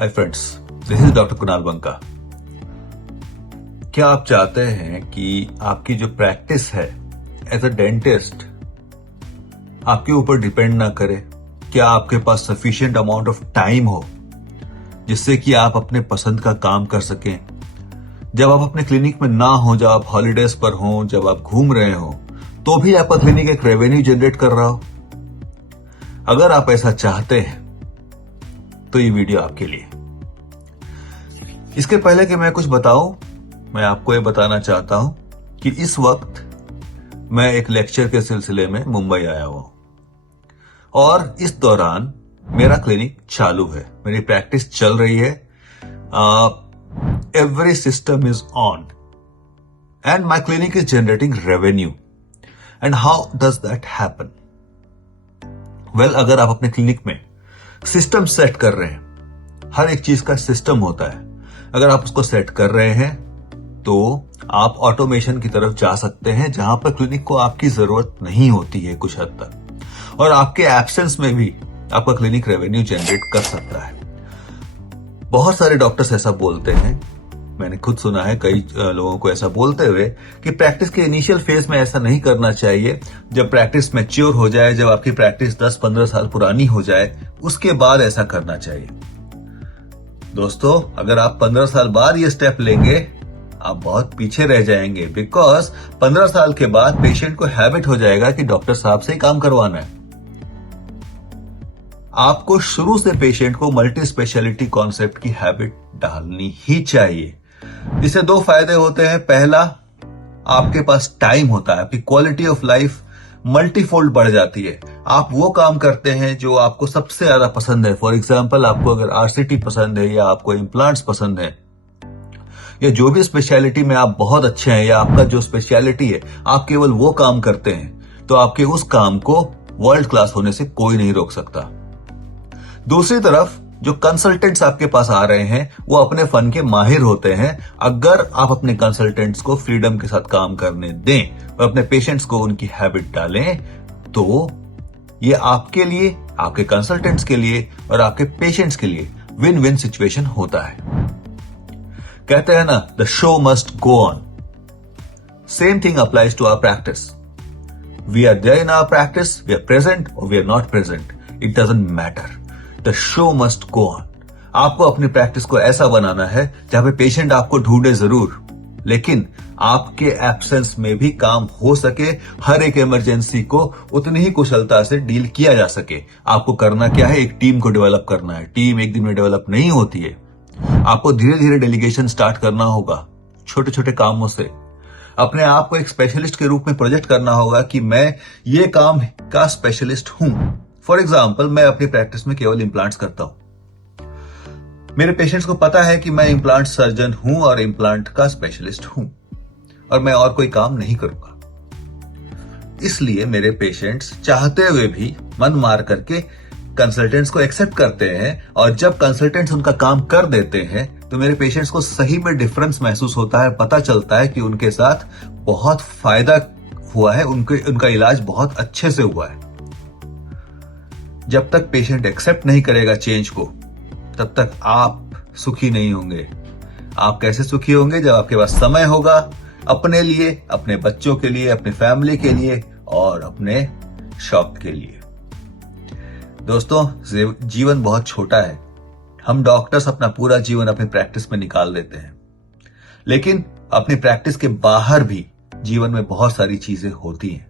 Hi friends, this is doctor Kunal Banka. क्या आप चाहते हैं कि आपकी जो प्रैक्टिस है एज अ डेंटिस्ट आपके ऊपर डिपेंड ना करे? क्या आपके पास सफिशिएंट अमाउंट ऑफ टाइम हो जिससे कि आप अपने पसंद का काम कर सकें? जब आप अपने क्लिनिक में ना हो, जब आप हॉलीडेज पर हो, जब आप घूम रहे हो, तो भी आपका क्लिनिक एक रेवेन्यू जनरेट कर रहा हो। अगर आप ऐसा चाहते हैं तो ये वीडियो आपके लिए। इसके पहले कि मैं कुछ बताऊं, मैं आपको ये बताना चाहता हूं कि इस वक्त मैं एक लेक्चर के सिलसिले में मुंबई आया हुआ हूं और इस दौरान मेरा क्लिनिक चालू है, मेरी प्रैक्टिस चल रही है। Every system is on and my clinic is generating revenue. And how does that happen? Well, अगर आप अपने क्लिनिक में सिस्टम सेट कर रहे हैं, हर एक चीज का सिस्टम होता है, अगर आप उसको सेट कर रहे हैं तो आप ऑटोमेशन की तरफ जा सकते हैं, जहां पर क्लिनिक को आपकी जरूरत नहीं होती है कुछ हद तक, और आपके एब्सेंस में भी आपका क्लिनिक रेवेन्यू जनरेट कर सकता है। बहुत सारे डॉक्टर्स ऐसा बोलते हैं, मैंने खुद सुना है कई लोगों को ऐसा बोलते हुए कि प्रैक्टिस के इनिशियल फेज में ऐसा नहीं करना चाहिए। जब प्रैक्टिस मैच्योर हो जाए, जब आपकी प्रैक्टिस 10-15 साल पुरानी हो जाए, उसके बाद ऐसा करना चाहिए। दोस्तों, अगर आप 15 साल बाद ये स्टेप लेंगे, आप बहुत पीछे रह जाएंगे, बिकॉज 15 साल के बाद पेशेंट को हैबिट हो जाएगा कि डॉक्टर साहब से ही काम करवाना है। आपको शुरू से पेशेंट को मल्टी स्पेशलिटी कॉन्सेप्ट की हैबिट डालनी ही चाहिए। इससे दो फायदे होते हैं। पहला, आपके पास टाइम होता है, आपकी क्वालिटी ऑफ लाइफ मल्टीफोल्ड बढ़ जाती है। आप वो काम करते हैं जो आपको सबसे ज्यादा पसंद है। फॉर एग्जाम्पल, आपको अगर आरसीटी पसंद है, या आपको इम्प्लांट्स पसंद है, या जो भी स्पेशलिटी में आप बहुत अच्छे हैं, या आपका जो स्पेशलिटी है आप केवल वो काम करते हैं, तो आपके उस काम को वर्ल्ड क्लास होने से कोई नहीं रोक सकता। दूसरी तरफ, जो कंसल्टेंट्स आपके पास आ रहे हैं वो अपने फन के माहिर होते हैं। अगर आप अपने कंसल्टेंट्स को फ्रीडम के साथ काम करने दें और अपने पेशेंट्स को उनकी हैबिट डालें, तो ये आपके लिए, आपके कंसल्टेंट्स के लिए और आपके पेशेंट्स के लिए विन विन सिचुएशन होता है। कहते हैं ना, the show must go on. Same thing applies to our practice. We are there in our practice, we are present और we are not present, it doesn't matter, the show must go on. आपको अपनी practice को ऐसा बनाना है जहां पे patient आपको ढूंढे जरूर, लेकिन आपके एब्सेंस में भी काम हो सके, हर एक इमरजेंसी को उतनी ही कुशलता से डील किया जा सके। आपको करना क्या है? एक टीम को डेवलप करना है। टीम एक दिन में डेवलप नहीं होती है, आपको धीरे धीरे डेलीगेशन स्टार्ट करना होगा, छोटे छोटे कामों से। अपने आप को एक स्पेशलिस्ट के रूप में प्रोजेक्ट करना होगा कि मैं ये काम का स्पेशलिस्ट हूं। फॉर एग्जाम्पल, मैं अपनी प्रैक्टिस में केवल इम्प्लांट्स करता हूं। मेरे पेशेंट्स को पता है कि मैं इम्प्लांट सर्जन हूं और इम्प्लांट का स्पेशलिस्ट हूं, और मैं और कोई काम नहीं करूंगा। इसलिए मेरे पेशेंट्स चाहते हुए भी मन मार करके कंसल्टेंट्स को एक्सेप्ट करते हैं, और जब कंसल्टेंट्स उनका काम कर देते हैं तो मेरे पेशेंट्स को सही में डिफरेंस महसूस होता है। पता चलता है कि उनके साथ बहुत फायदा हुआ है, उनका इलाज बहुत अच्छे से हुआ है। जब तक पेशेंट एक्सेप्ट नहीं करेगा चेंज को, तब तक आप सुखी नहीं होंगे। आप कैसे सुखी होंगे? जब आपके पास समय होगा अपने लिए, अपने बच्चों के लिए, अपनी फैमिली के लिए और अपने शौक के लिए। दोस्तों, जीवन बहुत छोटा है। हम डॉक्टर्स अपना पूरा जीवन अपनी प्रैक्टिस में निकाल देते हैं, लेकिन अपनी प्रैक्टिस के बाहर भी जीवन में बहुत सारी चीजें होती हैं।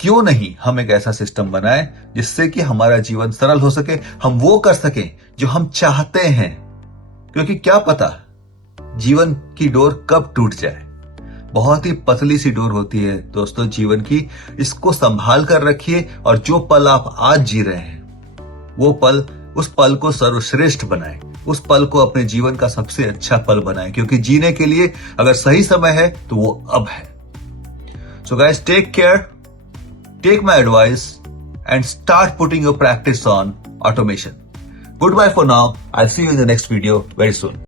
क्यों नहीं हम एक ऐसा सिस्टम बनाएं जिससे कि हमारा जीवन सरल हो सके, हम वो कर सकें जो हम चाहते हैं, क्योंकि क्या पता जीवन की डोर कब टूट जाए। बहुत ही पतली सी डोर होती है दोस्तों जीवन की। इसको संभाल कर रखिए, और जो पल आप आज जी रहे हैं वो पल, उस पल को सर्वश्रेष्ठ बनाएं, उस पल को अपने जीवन का सबसे अच्छा पल बनाएं, क्योंकि जीने के लिए अगर सही समय है तो वो अब है। So guys, take care, take my advice and start putting your practice on automation. Goodbye for now. I'll see you in the next video very soon.